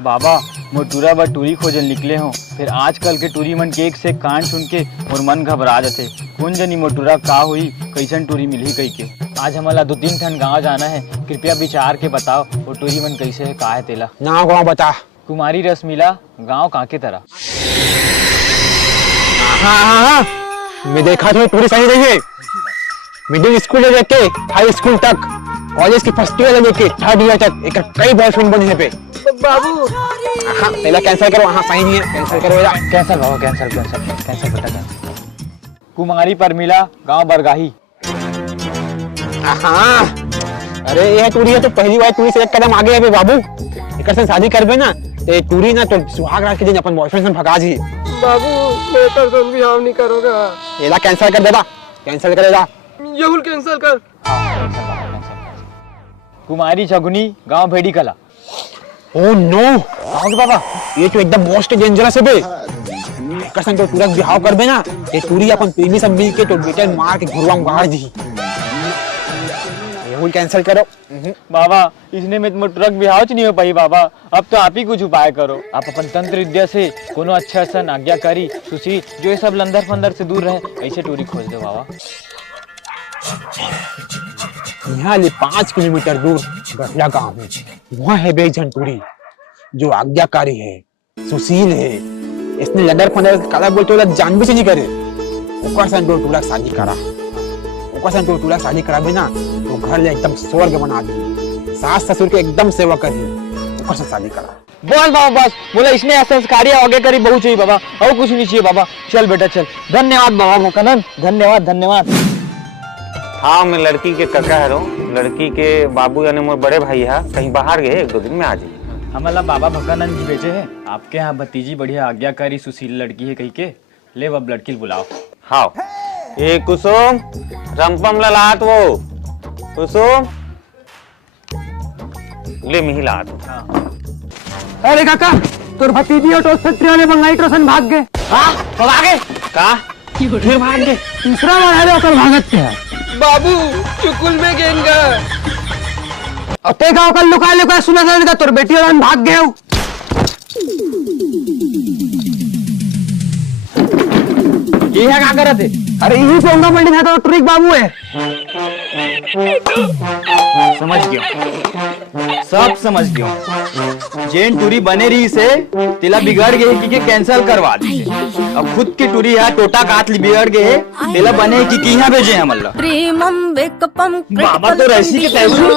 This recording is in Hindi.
बाबा मोटूरा बर टूरी खोजल निकले हो, फिर आजकल के टूरी मन के एक से कान सुन के मोर मन घबरा जाते। कौन जनी मोटूरा का हुई, कैसन टूरी मिलही कही के। आज हमला 2-3 ठन गाँव जाना है, कृपया विचार के बताओ वो टूरी मन कैसे है, का है तेला। ना गाँव बता। कुमारी रसमिला गाँव काके तरह। हाँ, मैं देखा तो टूरी सही नहीं है। मिडिल स्कूल से लेके हाई स्कूल तक, कॉलेज की फर्स्ट ईयर से लेके थर्ड ईयर तक एक कई बॉयफ्रेंड बने हैं पे। बाबू हाँ, पहला कैंसिल करो। हाँ सही नहीं है, कैंसिल करो यार। कैंसल बाबा, कैंसल बेटा कैंसल। कुमारी परमिला गाँव बरगाही। हाँ, अरे ये टूरी है तो पहली बार टूरी से एक कदम आगे है बे बाबू। एक से शादी करबे ना तो टूरी ना तो सुहाग रात के दिन अपन बॉयफ्रेंड से भगा जी। बाबू मैं तो भी हम नहीं करूँगा। येला कैंसिल कर देता, कैंसिल करेगा। यहुल कैंसिल कर। कुमारी छगुनी गाँव भेड़ी कला। ओह नो बाबा, ये तो एकदम मोस्ट डेंजरस है बे। कसम तो तुरंत बिहाव करबे ना ये टूरी अपन प्रेमी सब मिल के तो बेटे मार के घुरवा गाड़ दी। ये कैंसिल करो। बाबा इसने में तो ट्रक बिहाव नहीं हो पाई बाबा, अब तो आप ही कुछ उपाय करो। आप अपन तंत्र विद्या से कोनो अच्छा सन आज्ञाकारी सुशील जो ये सब लंदर फंदर से दूर रहे ऐसे टूरी खोज दो बाबा। यहाँ ले 5 किलोमीटर दूर गठला गांव में वहाँ है बे जन टूरी जो आज्ञाकारी है, सुशील है। इसने लंदर फंदर काला बोलते वाला जान भी से नहीं करे। ओकर सन दो टूला शादी करा, ओकर सन दो टूला शादी करा बिना तो घर ले एकदम स्वर्ग बना दी। सास ससुर के एकदम सेवा करी, ओकर सन शादी करा। बस बाबा बस, बोला इसने संस्कारी आगे करी बहुत चाहिए बाबा, और कुछ नहीं चाहिए बाबा। चल बेटा चल, धन्यवाद बाबा भोकानंद, धन्यवाद। हाँ, मैं लड़की के कका है रहो। लड़की के बाबू यानी मोर बड़े भाई है, कहीं बाहर गए, 1-2 दिन में आ जाइए। हमला बाबा भोकानंद जी भेजे हैं आपके यहाँ भतीजी बढ़िया आज्ञाकारी सुशील लड़की है कही के। ले अब लड़की बुलाओ। हाँ, ए कुसुम रंपम लात वो कुसुम ले मिही लात। अरे काका तोर भतीजी और टोस फैक्ट्री ने बंगाई ट्रोसन भाग गए। हाँ, कब आ गए? का? फिर भाग गए? तीसरा बार है ओकर भागत के बाबू चुकुल में गेंगा। अते का ओकर लुका सुना तोर बेटी और भाग गए। ये है क्या करत है? अरे यही पोंगा मंडी था तो ट्रिक बाबू है। समझ गया, सब समझ गया। जेन टूरी बने रही से तिला बिगड़ गए कि कैंसिल करवा दी। अब खुद की टूरी है टोटा काट ली बिगड़ गए तिला बने कि यहाँ भेजे हमला। प्रेमम वेकपम बाबा तो रैसी के तैसू